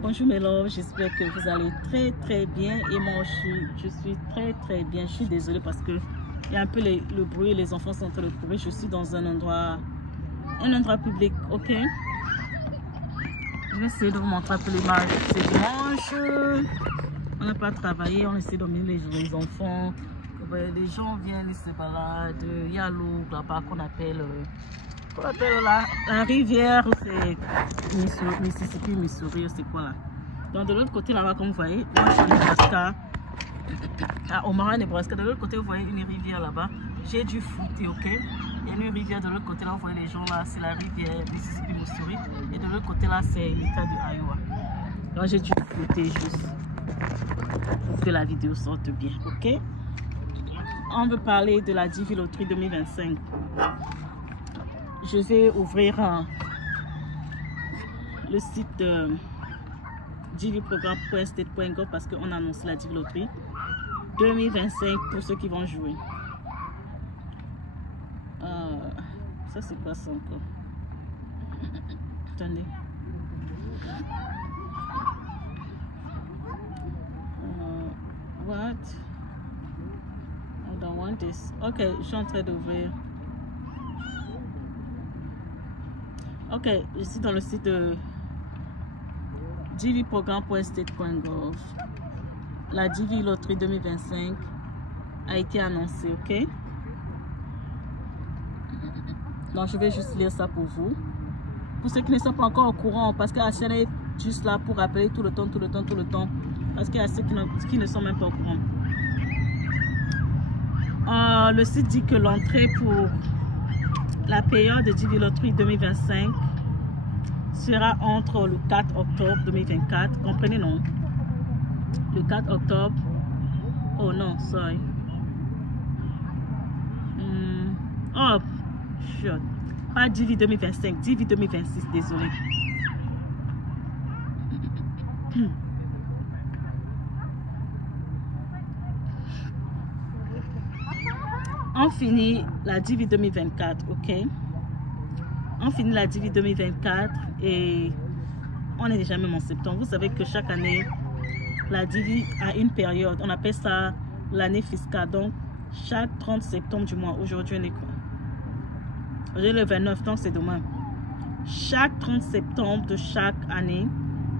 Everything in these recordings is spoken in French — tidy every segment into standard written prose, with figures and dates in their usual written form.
Bonjour mes loves, j'espère que vous allez très bien et moi je suis très bien. Je suis désolée parce que il y a un peu le bruit, les enfants sont en train de courir. Je suis dans un endroit public, ok. Je vais essayer de vous montrer un peu l'image. C'est dimanche, on n'a pas travaillé, on essaie d'emmener les enfants. Les gens viennent, ils se baladent. Il y a l'eau là-bas qu'on appelle la rivière, c'est Mississippi, Missouri, c'est quoi là. Donc de l'autre côté là-bas, comme vous voyez, moi je suis en Nebraska, à Omaha, Nebraska. De l'autre côté, vous voyez une rivière là-bas. J'ai dû fouiller, ok. Il y a une rivière de l'autre côté là, vous voyez les gens là, c'est la rivière Mississippi, Missouri. Et de l'autre côté là, c'est l'État de Iowa. Donc j'ai dû fouiller juste pour que la vidéo sorte bien, ok. On veut parler de la Divi Loterie 2025. Je vais ouvrir le site de diviprogramme.state.gov parce qu'on a annoncé la Divi Loterie 2025 pour ceux qui vont jouer. Ça c'est quoi ça encore? Attendez. What? I don't want this. Ok, je suis en train d'ouvrir. Ok, je suis dans le site de diviprogramme.state.gov. La Divi Loterie 2025 a été annoncée, ok? Donc je vais juste lire ça pour vous. Pour ceux qui ne sont pas encore au courant, parce que la chaîne est juste là pour rappeler tout le temps. Parce qu'il y a ceux qui ne sont même pas au courant. Le site dit que l'entrée pour la période de Divi Loterie 2025 sera entre le 4 octobre 2024. Comprenez, non? Le 4 octobre. Oh non, sorry. Oh, shit. Pas Divi 2025, Divi 2026, désolé. On finit la Divi 2024, ok? On finit la Divi 2024 et on est déjà même en septembre. Vous savez que chaque année, la Divi a une période. On appelle ça l'année fiscale. Donc, chaque 30 septembre du mois. Aujourd'hui, on est quoi? Aujourd'hui, le 29, donc c'est demain. Chaque 30 septembre de chaque année,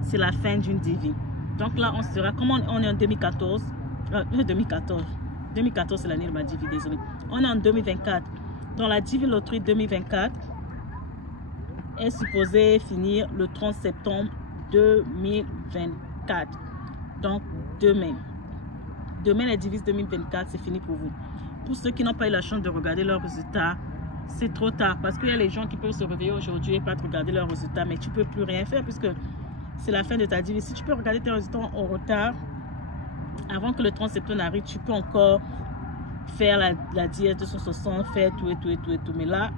c'est la fin d'une Divi. Donc là, on sera, comme on est en 2014, 2014, c'est l'année de ma Divi, désolé. On est en 2024. Dans la Divi Loterie 2024 est supposée finir le 30 septembre 2024. Donc, demain. Demain, la Divi 2024, c'est fini pour vous. Pour ceux qui n'ont pas eu la chance de regarder leurs résultats, c'est trop tard. Parce qu'il y a les gens qui peuvent se réveiller aujourd'hui et pas regarder leurs résultats, mais tu ne peux plus rien faire puisque c'est la fin de ta Divi. Si tu peux regarder tes résultats en retard, avant que le 30 septembre arrive, tu peux encore faire la diète 260, faire tout. Mais là,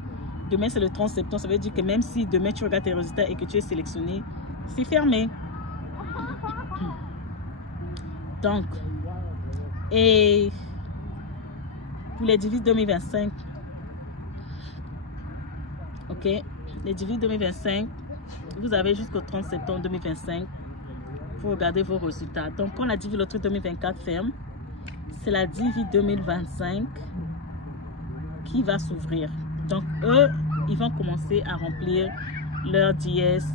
demain c'est le 30 septembre, ça veut dire que même si demain tu regardes tes résultats et que tu es sélectionné, c'est fermé. Donc, et pour les Divi 2025, ok, les Divi 2025, vous avez jusqu'au 30 septembre 2025 pour regarder vos résultats. Donc, quand la Divi Loterie 2024 ferme, c'est la Divi 2025 qui va s'ouvrir. Donc, eux, ils vont commencer à remplir leur dièse,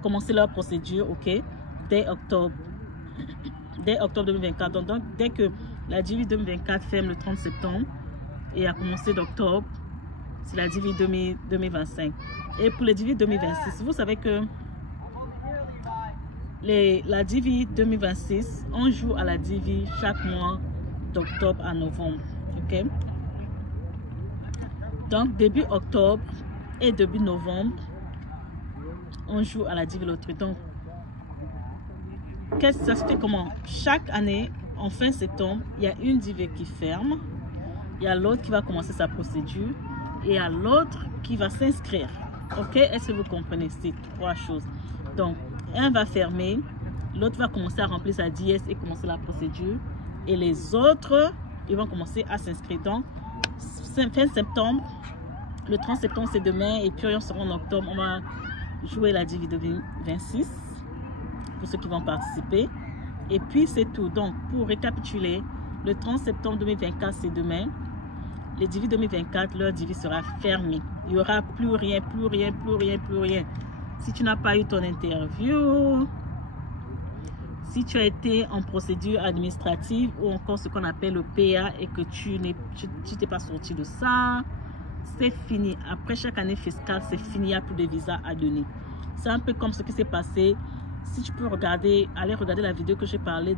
commencer leur procédure, ok, dès octobre 2024. Donc, dès que la Divi 2024 ferme le 30 septembre et a commencé d'octobre, c'est la Divi 2025. Et pour les Divi 2026, vous savez que la Divi 2026, on joue à la Divi chaque mois d'octobre à novembre. Ok? Donc, début octobre et début novembre, on joue à la Divi Loterie. Donc, qu'est-ce que ça se fait comment? Chaque année, en fin septembre, il y a une Divi qui ferme, il y a l'autre qui va commencer sa procédure et il y a l'autre qui va s'inscrire. Ok? Est-ce que vous comprenez ces trois choses? Donc, un va fermer, l'autre va commencer à remplir sa dièse et commencer la procédure. Et les autres, ils vont commencer à s'inscrire. Donc, fin septembre, le 30 septembre, c'est demain. Et puis, on sera en octobre. On va jouer la Divi 2026 pour ceux qui vont participer. Et puis c'est tout. Donc pour récapituler, le 30 septembre 2024 c'est demain. Les Divi 2024, leur Divi sera fermé. Il n'y aura plus rien, plus rien, plus rien, plus rien. Si tu n'as pas eu ton interview, si tu as été en procédure administrative ou encore ce qu'on appelle le PA et que tu t'es pas sorti de ça, c'est fini. Après chaque année fiscale, c'est fini, il n'y a plus de visa à donner. C'est un peu comme ce qui s'est passé. Si tu peux regarder, aller regarder la vidéo que j'ai parlé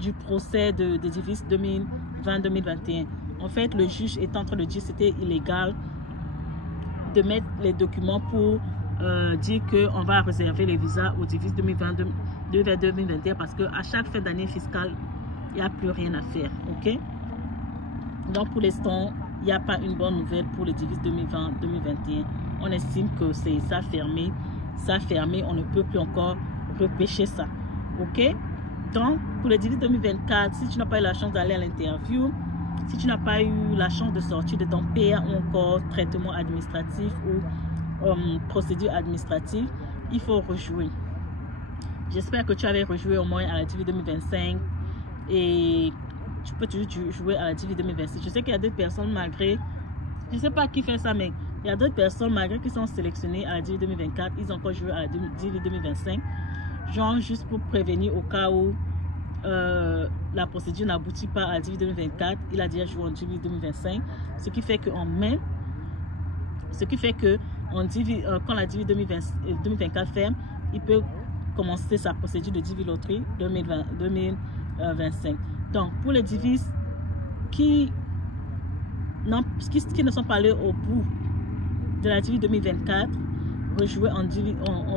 du procès de Divi 2020-2021. En fait, le juge est en train de dire que c'était illégal de mettre les documents pour dire qu'on va réserver les visas aux Divi 2020-2021 parce qu'à chaque fin d'année fiscale, il n'y a plus rien à faire. Ok? Donc, pour l'instant, il n'y a pas une bonne nouvelle pour les Divi 2020-2021. On estime que c'est ça fermé. Ça fermé, on ne peut plus encore repêcher ça. Ok? Donc, pour les Divi 2024, si tu n'as pas eu la chance d'aller à l'interview, si tu n'as pas eu la chance de sortir de ton PA ou encore traitement administratif ou procédure administrative, il faut rejouer. J'espère que tu avais rejoué au moins à la Divi 2025 et tu peux toujours jouer à la Divi 2026. Je sais qu'il y a d'autres personnes malgré, je ne sais pas qui fait ça, mais il y a d'autres personnes malgré qui sont sélectionnées à la Divi 2024, ils ont encore joué à la Divi 2025. Genre juste pour prévenir au cas où la procédure n'aboutit pas à la Divi 2024, il a déjà joué en Divi 2025, ce qui fait qu'en mai, quand la Divi 2024 ferme, il peut commencer sa procédure de Divi Loterie 2025. Donc pour les Divis qui ne sont pas allés au bout de la Divi 2024, rejouer en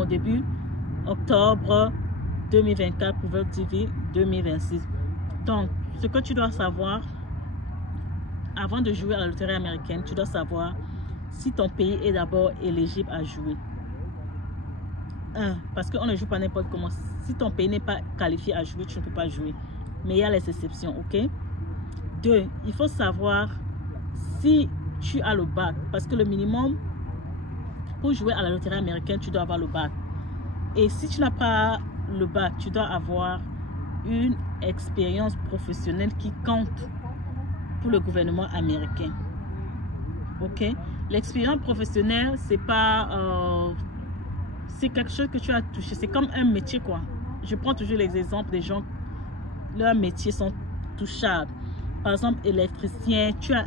début octobre 2024 pour votre Divi 2026. Donc, ce que tu dois savoir, avant de jouer à la loterie américaine, tu dois savoir si ton pays est d'abord éligible à jouer. Parce qu'on ne joue pas n'importe comment. Si ton pays n'est pas qualifié à jouer, tu ne peux pas jouer. Mais il y a les exceptions, ok? 2, il faut savoir si tu as le bac. Parce que le minimum, pour jouer à la loterie américaine, tu dois avoir le bac. Et si tu n'as pas le bac, tu dois avoir une expérience professionnelle qui compte pour le gouvernement américain. Ok? L'expérience professionnelle, c'est pas... c'est quelque chose que tu as touché. C'est comme un métier, quoi. Je prends toujours les exemples des gens, leurs métiers sont touchables. Par exemple, électricien, tu as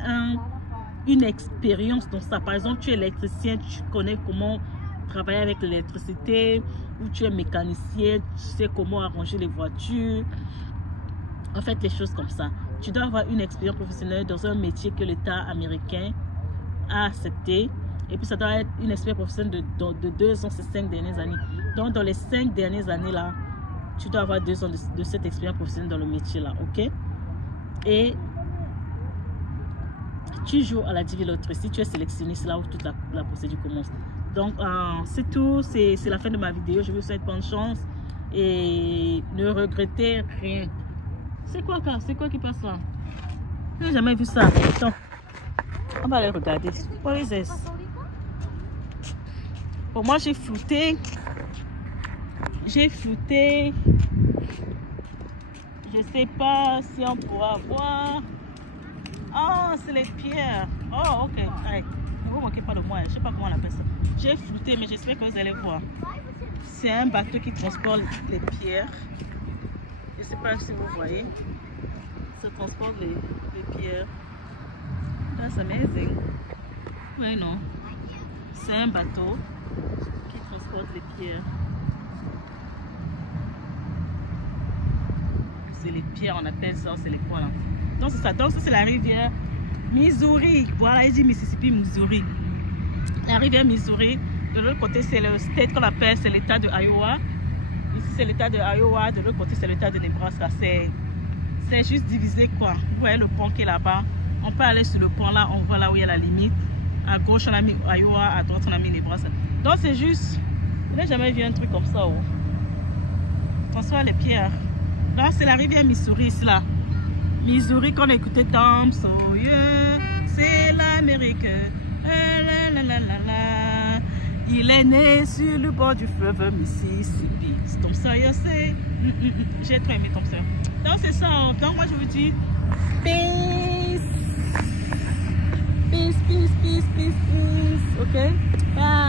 une expérience dans ça. Par exemple, tu es électricien, tu connais comment travailler avec l'électricité, ou tu es mécanicien, tu sais comment arranger les voitures. En fait, les choses comme ça. Tu dois avoir une expérience professionnelle dans un métier que l'État américain a accepté. Et puis, ça doit être une expérience professionnelle de 2 ans, ces 5 dernières années. Donc, dans les 5 dernières années, là, tu dois avoir 2 ans de cette expérience professionnelle dans le métier, là, ok? Et tu joues à la Divi Loterie. Si tu es sélectionné, c'est là où toute la procédure commence. Donc, c'est tout. C'est la fin de ma vidéo. Je vous souhaite bonne chance. Et ne regrettez rien. C'est quoi qui passe là? Je n'ai jamais vu ça. Donc, on va aller regarder. What is this? Bon, moi, j'ai flouté. Je sais pas si on pourra voir. Ah, c'est les pierres. Oh, ok. Allez, ne vous moquez pas de moi. Je sais pas comment on appelle ça. J'ai flouté, mais j'espère que vous allez voir. C'est un bateau qui transporte les pierres. Je sais pas si vous voyez. Ça transporte les pierres. That's amazing. Oui, non. C'est un bateau qui transporte les pierres. C'est les pierres, on appelle ça, c'est les quoi là. Donc c'est ça, donc ça c'est la rivière Missouri. Voilà, il dit Mississippi, Missouri. La rivière Missouri, de l'autre côté c'est le state qu'on appelle, c'est l'état de Iowa. Ici c'est l'état de Iowa, de l'autre côté c'est l'état de Nebraska. C'est juste divisé quoi. Vous voyez le pont qui est là-bas. On peut aller sur le pont là, on voit là où il y a la limite. À gauche on a mis Iowa, à droite on a mis Nebraska. Donc c'est juste, je n'ai jamais vu un truc comme ça. Oh. François les pierres. Là, c'est la rivière Missouri, ici là. Missouri, qu'on a écouté Tom Sawyer, c'est l'Amérique. Il est né sur le bord du fleuve Mississippi. Tom Sawyer, c'est... J'ai trop aimé Tom Sawyer. Donc c'est ça. Donc moi je vous dis peace. Peace, peace, peace, peace, peace. Ok? Bye.